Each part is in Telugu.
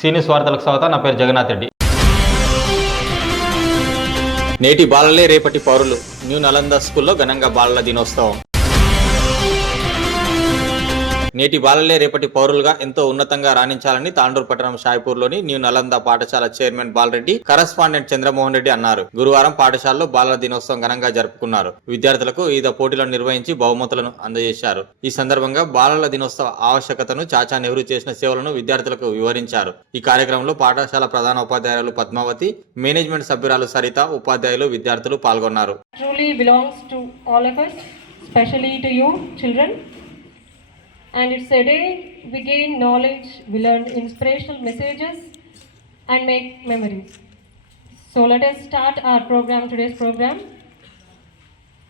సీనియస్ వార్తలకు స్వాగతం నా పేరు జగన్నాథ్ రెడ్డి. నేటి బాలలే రేపటి పౌరులు. న్యూ నలంద స్కూల్లో ఘనంగా బాలల దినోత్సవం. నేటి బాలలే రేపటి పౌరులుగా ఎంతో ఉన్నతంగా రాణించాలని తాండూరు పట్టణం షాయిపూర్లోని న్యూ నలంద పాఠశాల చైర్మన్ బాలరెడ్డి కరస్పాండెంట్ చంద్రమోహన్ రెడ్డి అన్నారు. గురువారం పాఠశాలలో బాలల దినోత్సవం ఘనంగా జరుపుకున్నారు. విద్యార్థులకు వివిధ పోటీలను నిర్వహించి బహుమతులను అందజేశారు. ఈ సందర్భంగా బాలల దినోత్సవ ఆవశ్యకతను చాచా నెహ్రూ చేసిన సేవలను విద్యార్థులకు వివరించారు. ఈ కార్యక్రమంలో పాఠశాల ప్రధాన ఉపాధ్యాయులు పద్మావతి మేనేజ్మెంట్ సభ్యురాలు సరిత ఉపాధ్యాయులు విద్యార్థులు పాల్గొన్నారు. Truly belongs to all of us, especially to you, children. And it's a day we gain knowledge, we learn inspirational messages, and make memories. So let us start our program, today's program,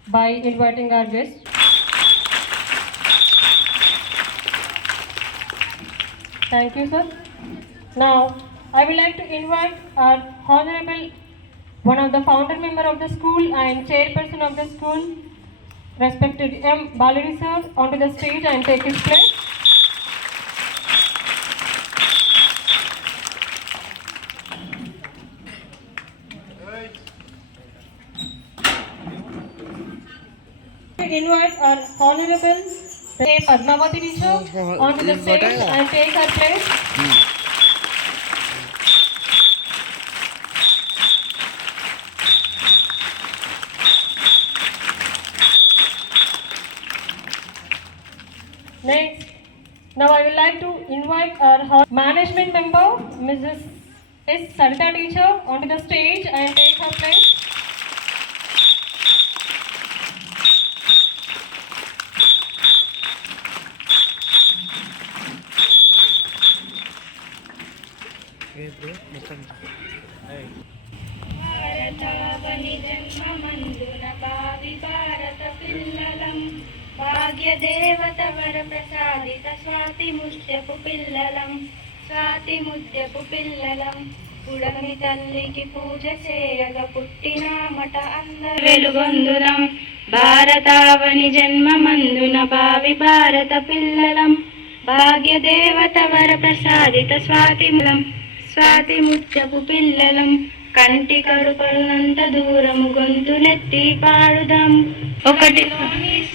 by inviting our guests. Thank you, sir. Now, I would like to invite our honorable, one of the founder member of the school and chairperson of the school, respected M. Balari sir, onto the stage and take his place. To invite our honorable Say Padmavati teacher onto the stage and take her place. now I would like to invite our ho- management member, Mrs. S. Sarita teacher, onto the stage and take her place. భారతావని జన్మమందున భావి భారత పిల్లలం భాగ్యదేవత వర ప్రసాదిత స్వాతి ముత్యపు పిల్లలం స్వాతి ముత్యపు పిల్లలం. పుడమి తల్లికి పూజ చేయగ పుట్టినామట అందరు. వెలుగొందులం భారతావని జన్మమందున భావి భారత పిల్లలం. భాగ్యదేవత వర ప్రసాదిత స్వాతి మూలం. స్వాతి ముత్యపు పిల్లలం. కంటి కడుపడునంత దూరము గొంతులెత్తి పాడుదాం. ఒకటి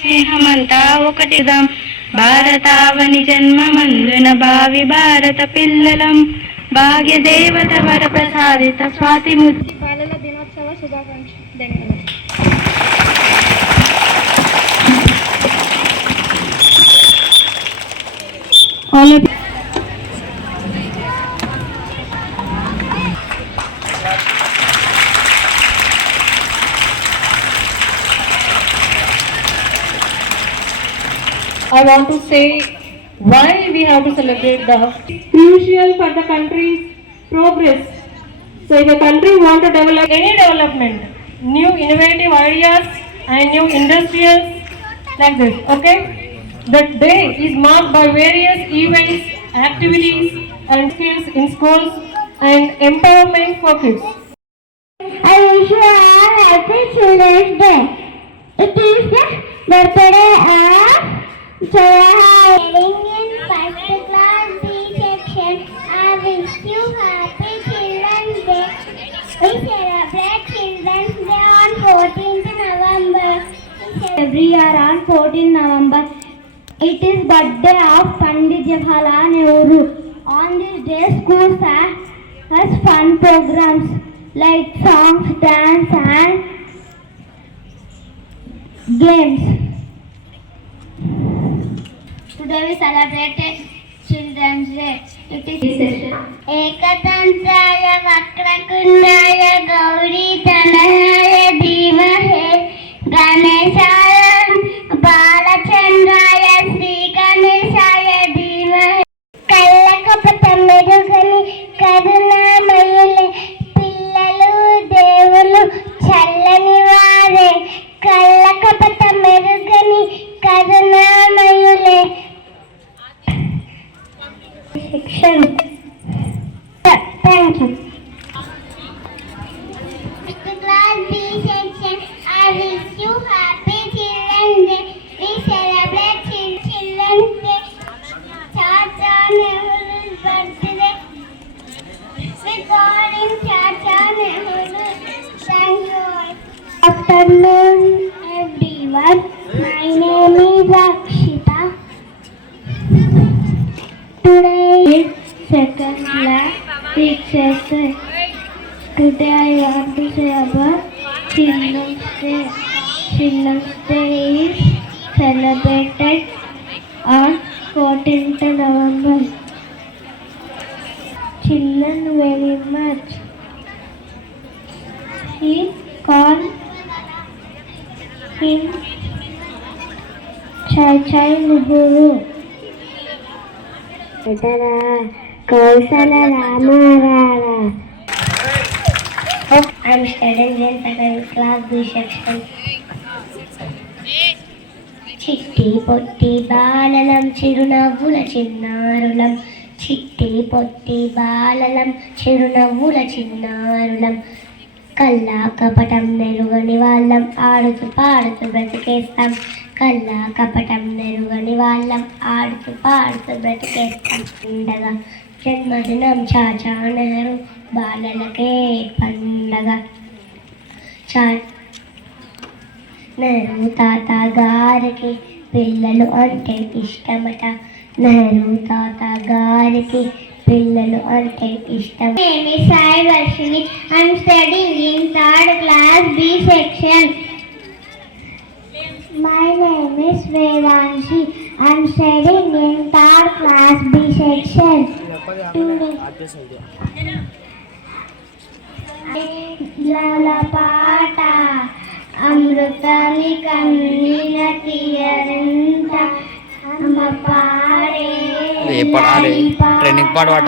స్నేహమంతా ఒకటిదాం. భారతావని జన్మమందున భావి భారత పిల్లలం. భాగ్య దేవత వర ప్రసాదిత స్వాతి ముత్య బాలల దినోత్సవ శుభాకాంక్షలు. ధన్యవాదాలు. All of I want to say why we have to celebrate the crucial for the country's progress. So if a country want to develop any development, new innovative ideas and new industries like this, okay? The day is marked by various events, activities and skills in schools and empowerment for kids. I wish you all happy Children's Day. It is the birthday of Jawahar. Getting in first class B section, I happy Day. We celebrate Day on 14th November. Every year on 14th November, it is birthday of Pandit Jawaharlal Nehru. On this day, schools has fun programs like songs, dance, and games. Today we celebrated Children's Day. It is session. ఏకదంతాయ వక్రకుండాయ Gauri తనయాయ ధీమహే గణేశాయ బాలచంద్రాయ శ్రీ గణేశాయ ధీమహే కళ్ళకపట మెరుగని కరుణామయులే పిల్లలు దేవులు చల్లని వారే కళ్ళకపట మెరుగని కరుణామయులే శిక్షణ thank you Class Chai Chai కౌశల రామారారా I'm studying in second class B section. చిట్టి పొట్టి బాలలం చిరునవ్వుల చిన్నారులం చిట్టి పొట్టి బాలలం చిరునవ్వుల చిన్నారులం కల్లా కపటం నెరుగని వాళ్ళం ఆడుతూ పాడుతూ బ్రతికేస్తాం. కల్లా కపటం నెరుగని వాళ్ళం ఆడుతూ పాడుతూ బ్రతికేస్తాం. ఉండగా జన్మదినం చాచా నెహరు బాలలకే పండగ. చా నెహరు తాత గారికి పిల్లలు అంటే ఇష్టమట. నెహరు తాత గారికి పిల్లలు అంటే ఇష్టం. నేను Sai Varshini I'm studying in third class B section my name is Vedamshi I'm studying in third class B section పాట అమృతాన్ని కన్నీల తీయరంత అమ్మ పాడే ఏ పడాలి? ట్రైనింగ్ పాడు పాట.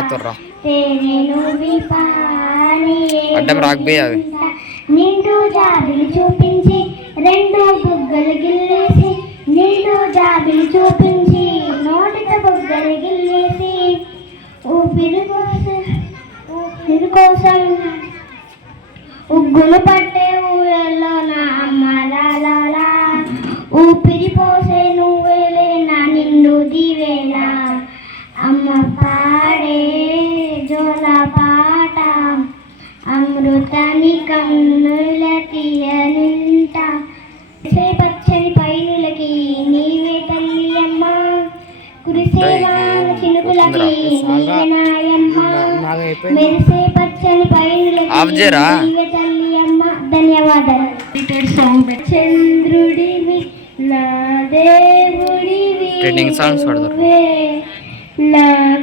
అడ్డం రాకపోయే అది. నిండు చూపించి రెండు బుగ్గలు గిల్లేసి నిండు చూపించి నోటితో బుగ్గలు గిల్లేసి ఊపిరి కోసం ఊపిరి కోసం ఉగ్గులు పట్టే ఊళ్ళలో నా అమ్మ లాలా ఊపిరి మెరిసే పచ్చని తల్లి అమ్మ ధన్యవాదాలు. చంద్రుడివి నా దేవుడివి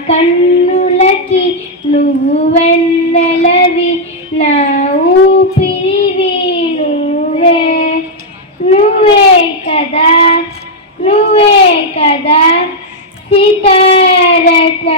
కన్నులకి నువ్వు వెన్నెలవి నా ఊపిరివి నువ్వే. నువ్వే కదా నువ్వే కదా సితారత్న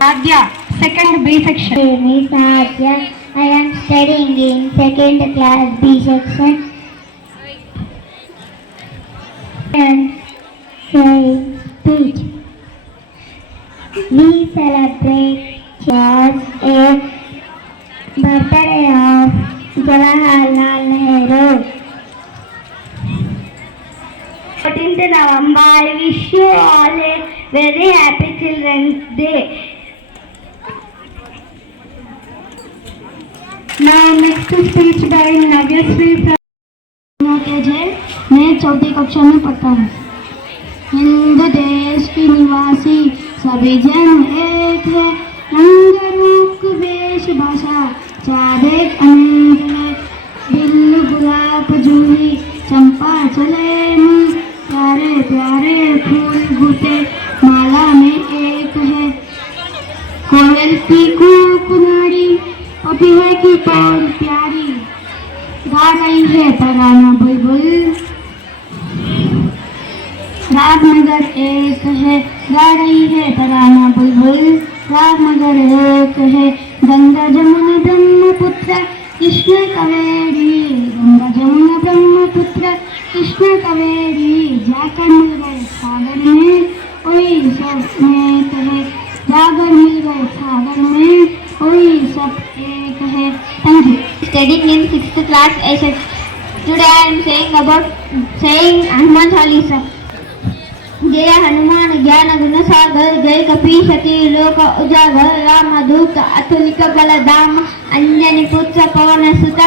Adya, second B section. My name is Adya. I am studying in second class B section. And say speech. We celebrate चंपा चले मुँह प्यारे में एक है की कुकुनारी पपीहे की कौन प्यारी घाट रही है तराना बुलबुल राग मगर एक है गा रही है तराना बुलबुल राग मगर एक है। ब्रह्मपुत्र कृष्ण कवेरी गंगा जमुना ब्रह्मपुत्र कृष्ण कवेरी जाकर मिल गए सागर में वही सब एक है जाकर मिल गए सागर में वही सब एक है thank you studying in sixth class SS. Today I am saying about, saying Hanuman Chalisa. जय हनुमान ज्ञान गुण सागर जय कपी सती लोक उजागर राम दूत अतुलिक बल धाम अंजनी पुत्र पवन सुत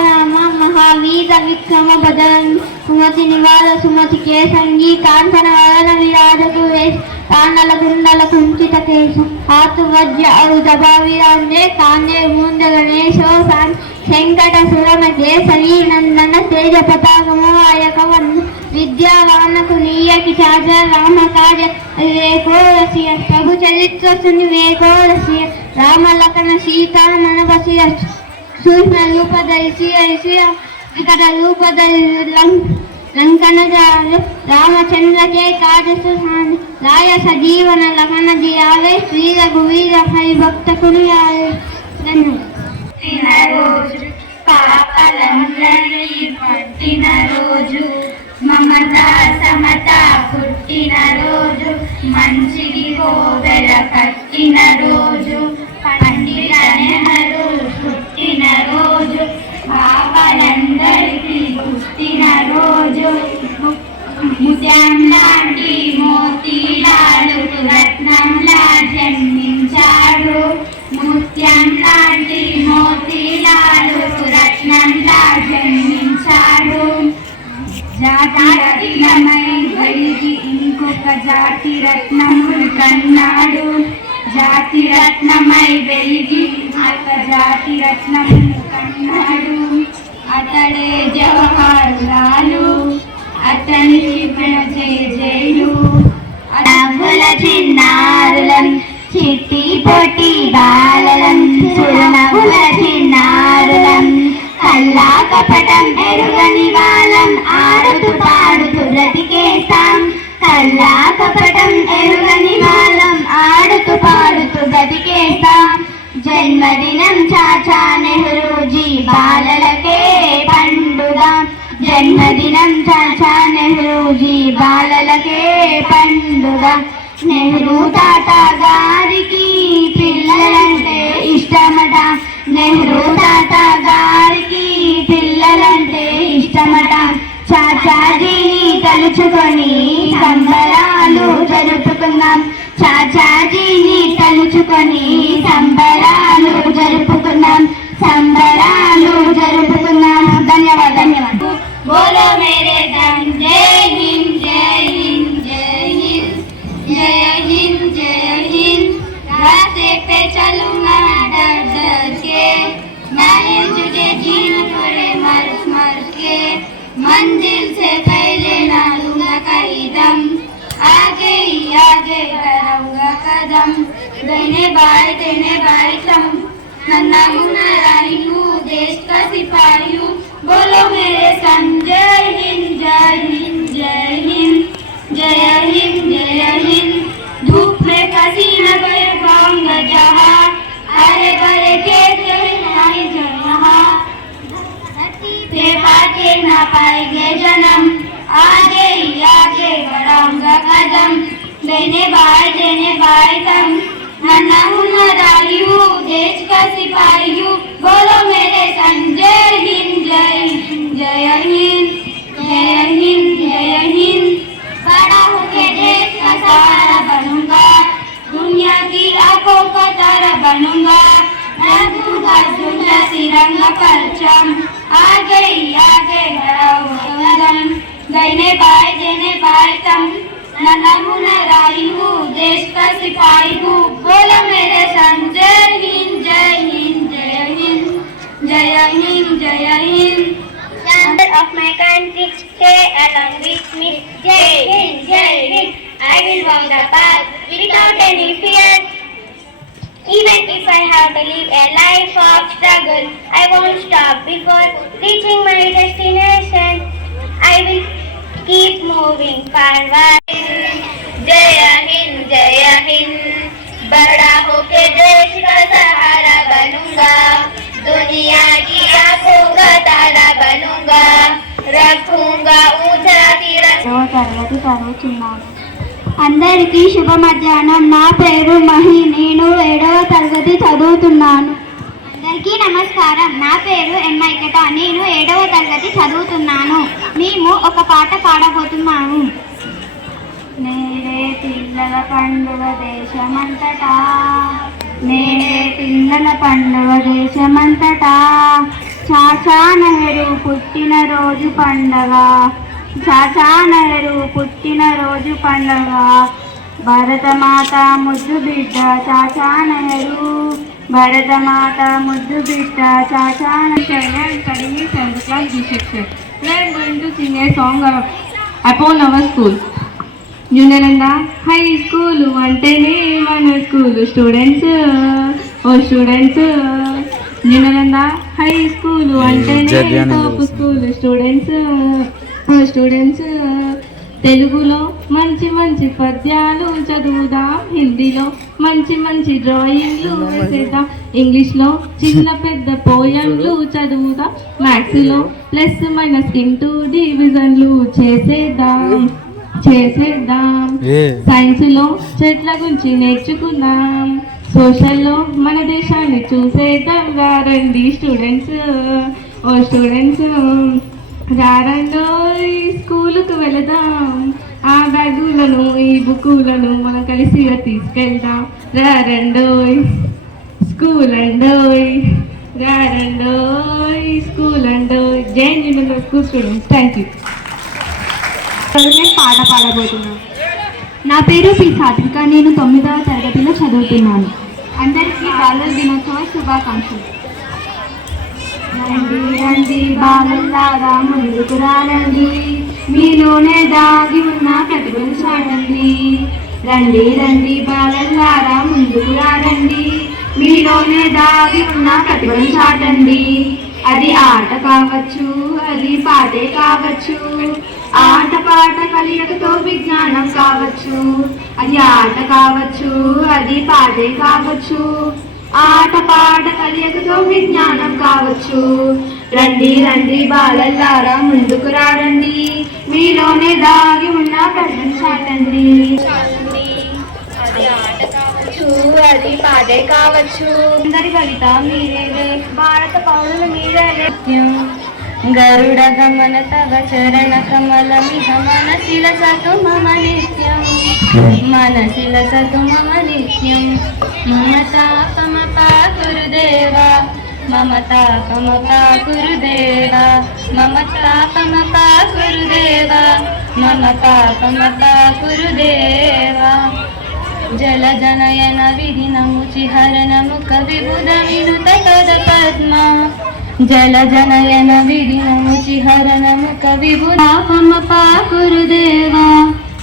महावीर विक्रम बदन सुमति निवार सुमति के संगी कांचन वरण विराज कुवेश कानल कुंडल कुंचित केश हाथ वज्र और दबा विराजे काने मूंद गणेशो शांत वेंकट सुरम केसरी नंदन तेज पताकमो आयकवन्न విద్యావానకు నీయకి చాజ రామ కార్య వివేకో రసియ ప్రభు చరిత్ర సుని వివేకో రసియ రామ లఖన సీతా మన సూక్ష్మ రూప ధరిసి వికట రూప లంకన జాలు రామచంద్ర కే కాజ సుహాని రాయ సజీవన లఖన దియాలే శ్రీ రఘువీర హరి భక్త కురియాలే ధన్యవాదాలు పుట్టినరోజు పాపలందరి పుట్టినరోజు మమత సమత పుట్టినరోజు మంచిది కోవెల కట్టిన రోజు పండిత నెహరు పుట్టినరోజు పాపలందరికీ పుట్టినరోజు ముత్యం లాంటి జాతి రత్నములు కన్నాడు. జాతి రత్నమై వెలిగి ఒక జాతి రత్నములు కన్నాడు. అతడే జవహర్ లాలు అతనికి ప్రజే జైలు. నవ్వుల చిన్నారులం చిట్టి పొట్టి జన్మదినం చాచా నెహ్రూజీ బాలలకే పండుగ. జన్మదినం చాచా నెహ్రూజీ బాలలకే పండుగ. నెహ్రూ తాత గారికి పిల్లలంటే ఇష్టమట. నెహ్రూ తాత గారికి పిల్లలంటే ఇష్టమట. చాచాజీని తలుచుకొని సంబరాలు జరుపుకుందాం. చాచాజీని తలుచుకొని సంబరా సంబరాలు జరుపుకుందాం ధన్యవాదాలు ధన్యవాదాలు बोलो मेरे दम जय हिंद जय हिंद जय हिंद जय हिंद जय हिंद रास्ते पे चलूंगा डर डर के मैं तुझे जीना पड़े मर मर के मंजिल से पहले ना लूंगा कहीं दम आगे ही आगे बढ़ाऊंगा कदम देने बाय देने बाय तम नन्ना मुन्ना हूँ देश का सिपाही हूँ। बोलो मेरे संग जय हिंद जय हिंद जय हिंद जय हिंद जय हिंद। धूप में पसीना बहे पाऊँगा जहाँ। हरे भरे खेत नहीं जहाँ। पाके ना पाएँगे जन्म, आगे ही आगे बढ़ाऊँगा कदम। देने बाय देने बाय तम नन्ना हूँ नादारी हूँ देश का सिपाही हूँ बोलो मेरे संग जय हिंद जय हिंद जय हिंद जय हिंद जय हिंद। बड़ा होके देश का सहारा बनूँगा, दुनिया की आँखों का तारा बनूँगा। रखूँगा झूठा तिरंगा परचम आगे ही आगे बढ़ाऊँगा कदम देने बाय देने बाय तम। नन्ना राई हूँ देश का सिपाही हूँ बोलो मेरे संग जय हिंद जय हिंद जय हिंद जय हिंद जय Hind Standard of my country, stay along with me. Jai Hind, Jai Hind. I will walk the path without any fear. Even if I have to live a life of struggle, I won't stop before reaching my destination. I will keep moving forward. जय हिंद जय हिंद बड़ा होके देश का सहारा बनूंगा दुनिया की आंखों का तारा बनूंगा रखूंगा ऊंचा तिरंगा తరగతి చదువుతున్నాను అందరికీ శుభ మధ్యాహ్నం నా పేరు మహి నేను ఏడవ తరగతి చదువుతున్నాను అందరికీ నమస్కారం నా పేరు ఎన్మైకట నేను ఏడవ తరగతి చదువుతున్నాను మేము ఒక పాట పాడబోతున్నాము నేడే పిల్లల పండుగ దేశమంతటా. నేడే పిల్లల పండుగ దేశమంతటా. చాచా నెహరు పుట్టిన రోజు పండగ. చాచా నెహరు పుట్టిన రోజు పండగ. భరతమాత ముద్దు బిడ్డ చాచా నెహరు. భరతమాత ముద్దు బిడ్డ Chacha studying seventh class B going to sing a song our school. Junior high school అంటేనే మన స్కూల్ స్టూడెంట్స్ ఓ స్టూడెంట్స్. జూనియర్ హై స్కూల్ అంటేనే టాప్. స్కూల్ స్టూడెంట్స్ ఓ స్టూడెంట్స్. తెలుగులో మంచి మంచి పద్యాలు చదువుదాం హిందీలో మంచి మంచి డ్రాయింగ్లు వేసేద్దాం ఇంగ్లీష్లో చిన్న పెద్ద పోయంలు చదువుదాం మ్యాథ్స్లో ప్లస్ మైనస్ ఇంటూ డివిజన్లు చేసేద్దాం. చేసేద్దాం సైన్స్లో చెట్ల గురించి నేర్చుకుందాం. సోషల్లో మన దేశాన్ని చూసేద్దాం రండి స్టూడెంట్స్. ఓ స్టూడెంట్స్ రారండో స్కూలుకు వెళదాం. ఆ బ్యాగులను ఈ బుక్కులను మనం కలిసిగా తీసుకెళ్దాం. రారండోయ్ స్కూల్ అండోయ్ రారండోయ్ school అండోయ్ Jain university school students. Thank you నేను పాట పాడబోతున్నాను. నా పేరు పి. సాత్విక నేను తొమ్మిదవ తరగతిలో చదువుతున్నాను. అందరికీ బాలల దినోత్సవ శుభాకాంక్షలు. రండి రండి బాలల్లారా ముందుకు రారండి మీలోనే దాగి ఉన్న ప్రతిభను చాటండి. రండి రండి బాలల్లారా ముందుకు రారండి. మీలోనే దాగి ఉన్న ప్రతిభను చాటండి. అది ఆట కావచ్చు అది పాటే కావచ్చు. ఆట పాట కలియకతో విజ్ఞానం కావచ్చు. అది ఆట కావచ్చు అది పాటే కావచ్చు. ఆట పాట కలియకతో విజ్ఞానం కావచ్చు. రండి రండి బాలల్లారా ముందుకు రారండి. మీలోనే దాగి ఉన్న ప్రశంసాటండి అది ఆట కావచ్చు అది పాటే కావచ్చు. అందరి ఫలిత మీరే భారత పౌరులు మీరే. గరుడ గమన తవ చరణ కమలమిహ మనసిల సతు మమ నిత్యం మనసిల సతు మమ నిత్యం మమతాపమపా గురుదేవా మమతాపమపా గురుదేవా మమతాపమపా గురుదేవా మమతాపమపా గురుదేవా జలజనయన విధినముచి హరణముఖ విబుధ వినుత పద పద్మా జలజనయన విధినముచి హరణముఖ విబుధ పాపమ పాకురుదేవా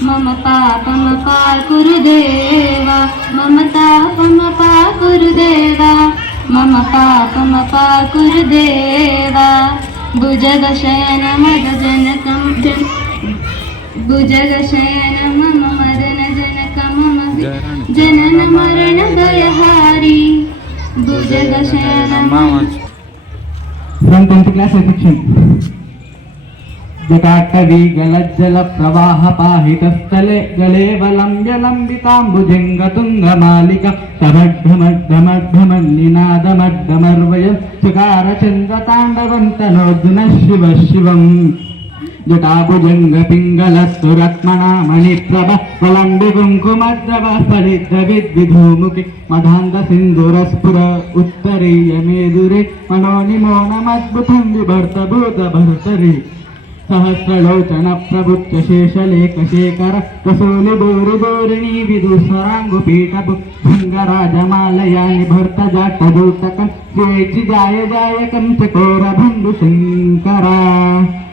మమ పాపమ పాకురుదేవా మమ తాపమ పాకురుదేవా మమ పాపమ పాకురుదేవా భుజగశయన మద జనకం జన భుజగశయన మమ మదన జనక మమ వి- జనన మరణ భయహారి భుజగశయన మమ ఫ్రమ్ టెన్త్ క్లాస్ ఎపిక్షన్ జటాట్టవి గలజ్జల ప్రవాహ పాహితస్థలే గళేవలంబ్య లంబితాంబుజంగతుంగమాలిక సమడ్ఢమడ్ఢమడ్ఢమన్నినాదమడ్ఢమర్వయ చకార చంద్రతాండవంతనోద్న శివ శివం. జటాభుజంగ పింగళస్సు రత్మణామణిప్రభ ప్రలంబి కుంకుమద్రవ ఫలిత విద్విధూముఖి మధాంత సింధురస్ఫుర ఉత్తరీయమేదురే మనోనిమోనమద్భుతం విభర్త భూత భర్తరి సహస్రలోచన ప్రభుత్వ శేషలేఖ శేఖర ప్రసూలి దూరి దూరిణీ విదూసరాంగు పీఠపు భృంగరాజమాలయాని భర్త జాట దూతకం స్వేచి జాయ జాయకం చకోర భంగు శంకరా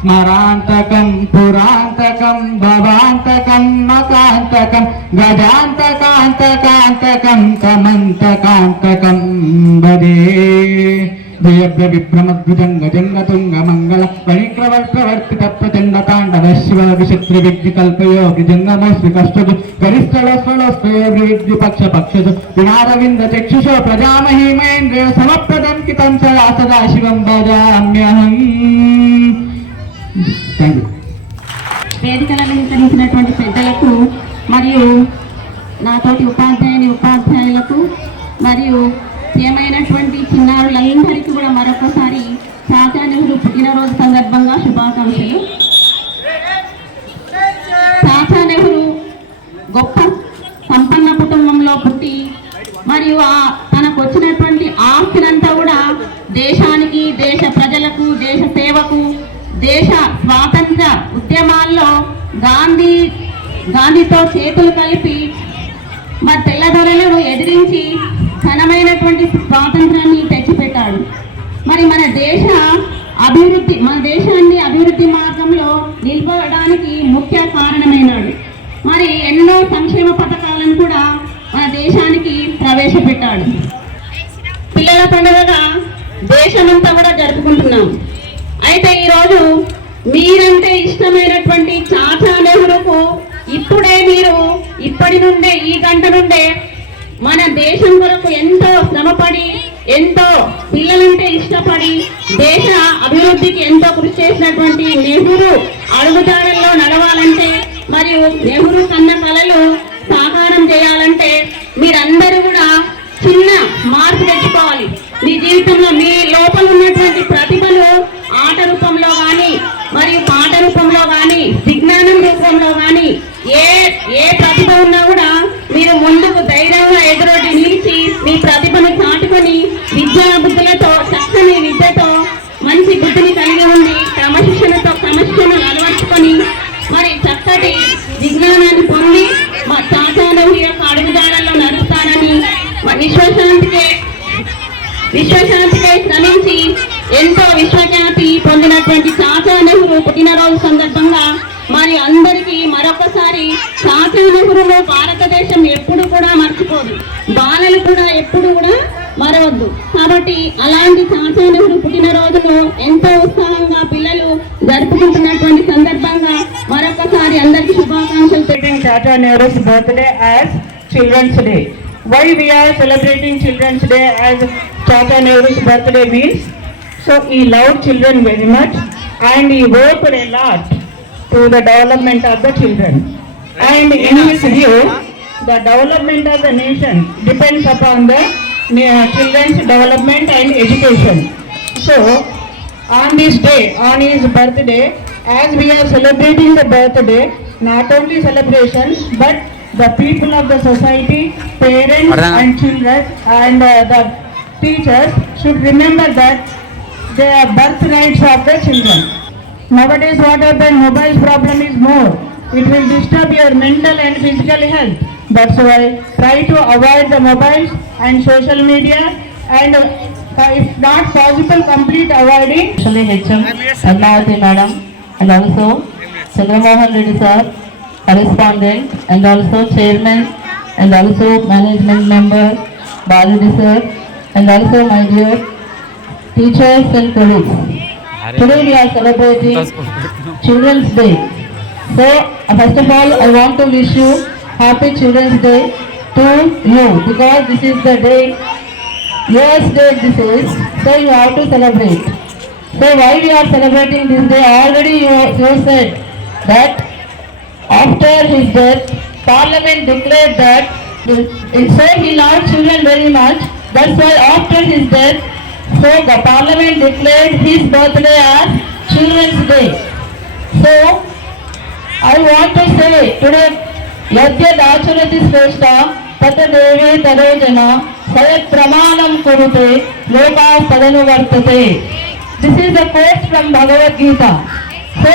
స్మరాంతకం పురాంతకం భవాంతకం మకాంతకం గజాంతకాంతకాంతకం కమంతకాంతకం భజే జయభ్య విభ్రమద్భుజంగ జంగతుంగ మంగళ వణిక్రవర్తవర్తిత ప్రచండ తాండవ శివ విశత్రి విద్య కల్పయోగి జంగమస్వి కష్టదు గరిష్టల స్వలస్వయ విద్య పక్ష పక్షదు. వినారవింద చక్షుషో ప్రజామహీ మహేంద్ర సమప్రదం కితం సదా సదా శివం భజామ్యహం. థ్యాంక్ యూ వేదికలను అలంకరించినటువంటి పెద్దలకు మరియు నాతోటి ఉపాధ్యాయుని ఉపాధ్యాయులకు మరియు ప్రియమైనటువంటి చిన్నారులందరికీ కూడా మరొకసారి చాచా నెహ్రూ పుట్టినరోజు సందర్భంగా శుభాకాంక్షలు. తాజా నెహ్రూ గొప్ప సంపన్న కుటుంబంలో పుట్టి మరియు ఆ తనకు వచ్చినటువంటి ఆస్తినంతా కూడా దేశానికి దేశ ప్రజలకు దేశ సేవకు దేశ స్వాతంత్ర ఉద్యమాల్లో గాంధీ గాంధీతో చేతులు కలిపి మా తెల్లదొరలను ఎదిరించి ఘనమైనటువంటి స్వాతంత్రాన్ని తెచ్చిపెట్టాడు. మరి మన దేశ అభివృద్ధి మన దేశాన్ని అభివృద్ధి మార్గంలో నిలబడడానికి ముఖ్య కారణమైనాడు. మరి ఎన్నో సంక్షేమ పథకాలను కూడా మన దేశానికి ప్రవేశపెట్టాడు. పిల్లల పండుగగా దేశమంతా కూడా జరుపుకుంటున్నాం. అయితే ఈరోజు మీరంటే ఇష్టమైనటువంటి చాచా నెహ్రూకు ఇప్పుడే మీరు ఇప్పటి నుండే ఈ గంట నుండే మన దేశం కొరకు ఎంతో శ్రమపడి ఎంతో పిల్లలంటే ఇష్టపడి దేశ అభివృద్ధికి ఎంతో కృషి చేసినటువంటి నెహ్రూ అడుగుదారుల్లో నడవాలంటే మరియు నెహ్రూ కన్న కళలు సాకారం చేయాలంటే మీరందరూ కూడా చిన్న మార్పు తెచ్చుకోవాలి. మీ జీవితంలో మీ లోపల ఉన్నటువంటి ప్రతిభలు ఆట రూపంలో కానీ మరియు పాట రూపంలో కానీ విజ్ఞానం రూపంలో కానీ ఏ ఏ ప్రతిభ ఉన్నా కూడా మీరు ముందుకు ధైర్యంగా ఎదురొడ్డి నిలిచి మీ ప్రతిభను చాటుకొని విద్యా బుద్ధులతో చక్కని విద్యతో మంచి బుద్ధిని కలిగి ఉండి క్రమశిక్షణతో క్రమశిక్షణను అలవర్చుకొని మరి చక్కటి విజ్ఞానాన్ని పొంది మా చాచానవు యొక్క అడుగుజాడల్లో నడుస్తానని మా విశ్వశాంతికే విశ్వశాంతికై శ్రమించి ఎంతో విశ్వ సందర్భంగా మరి అందరికీ మరొకసారి స్వాతంత్రులు భారతదేశం ఎప్పుడు కూడా మర్చిపోదు. బాలలు కూడా ఎప్పుడు కూడా మరవద్దు. కాబట్టి అలాంటి స్వాతంత్రులు పుట్టినరోజును ఎంతో ఉత్సాహంగా పిల్లలు జరుపుకుంటున్నటువంటి సందర్భంగా మరొకసారి అందరికి శుభాకాంక్షలు why we are celebrating children's day as tata nehru's birthday means so ఈ love children very much and he worked a lot to the development of the children. And in his view, the development of the nation depends upon the uh, children's development and education. So, on this day, on his birthday, as we are celebrating the birthday, not only celebrations, but the people of the society, parents and children and uh, the teachers should remember that they are birthrights of the children. Nowadays what happened, mobile problem is more. It will disturb your mental and physical health. That's why try to avoid the mobiles and social media and uh, if not possible, complete avoiding Actually, HM Padmavati madam and also Chandramohan Reddy sir, correspondent and also chairman and also management member Baladi sir and also my dear teachers and colleagues. Today we are celebrating Children's Day. So uh, first of all, I want to wish you Happy Children's Day to you because this is the day, yes day this is, so you have to celebrate. So why we are celebrating this day? Already you, you said that after his death, Parliament declared that it said he loved children very much. That's why after his death, so the Parliament declared his birthday as Children's Day. So I want to say today, Dacharati Shrestha, Tata Devi Tarojana, Sayat Pramanam Kurute, Loka Padanu Vartate. This is a quote from Bhagavad Gita. So,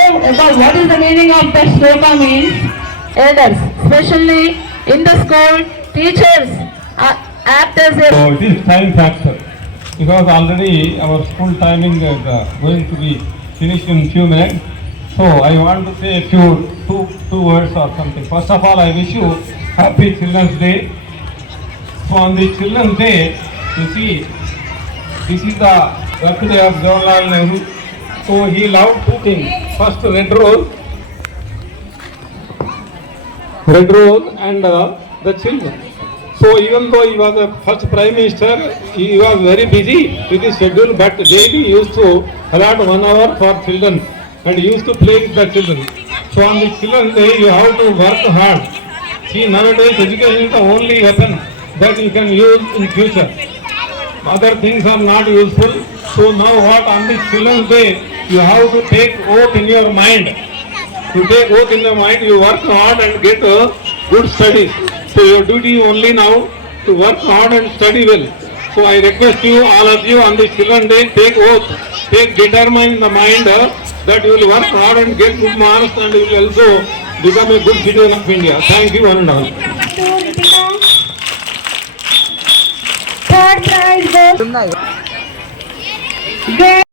what is the meaning of that shloka means? Elders, especially in the school, teachers uh, act as a So it is time factor because already our school timing is uh, going to be finished in few minutes. So I want to say a few two two words or something. First of all, I wish you happy Children's Day. So on the Children's Day, you see, this is the birthday of Jawaharlal Nehru. So he loved two things. First, red rose, red rose, and uh, the children. So even though he was the first prime minister, he was very busy with his schedule, but daily used to allot one hour for children and used to play with the children. So on the children's day, you have to work hard. See, nowadays education is the only weapon that you can use in future. Other things are not useful. So now what on this children's day, you have to take oath in your mind. To take oath in your mind, you work hard and get a good studies. So your duty only now to work hard and study well. So I request you, all of you on this children's day, take oath, take determine in the mind uh, that you will work hard and get good marks and you will also become a good citizen of India. Thank you one and all. Third prize goes.